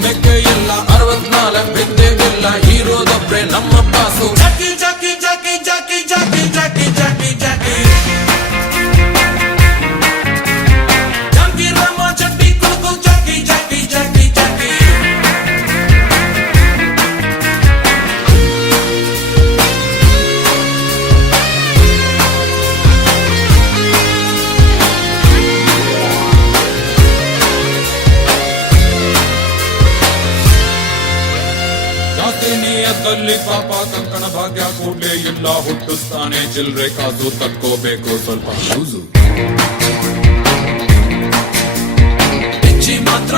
ಮೆಕ್ಕೆ ಇಲ್ಲ 64 ಬಿದ್ದೆಗಿಲ್ಲ ಹೀರೋದೊಬ್ರೆ ನಮ್ಮ ಬಾಸು ಜಾಕಿ ಜಾಕಿ ಜಾಕಿ ಜಾಕಿ ಜಾಕಿ ಜಾಕಿ ಜಾಕಿ ಜಾಕಿ ಜಾಕಿ ರಾಮ ಚಡ್ಡಿ ಕುಡುಕು ಜಾಕಿ ಜಾಕಿ ಜಾಕಿ ಜಾಕಿ ನಿಯತ್ತಲ್ಲಿ ಪಾಪ ಕಂಕಣ ಭಾಗ್ಯ ಕೂಡ್ಲೇ ಇಲ್ಲ ಹುಟ್ಟುತ್ತಾನೆ ಚಿಲ್ರೆ ಕಾಸು ತಕ್ಕೋಬೇಕು ಸ್ವಲ್ಪ ಲೂಸು ಹೆಚ್ಚಿ ಮಾತ್ರ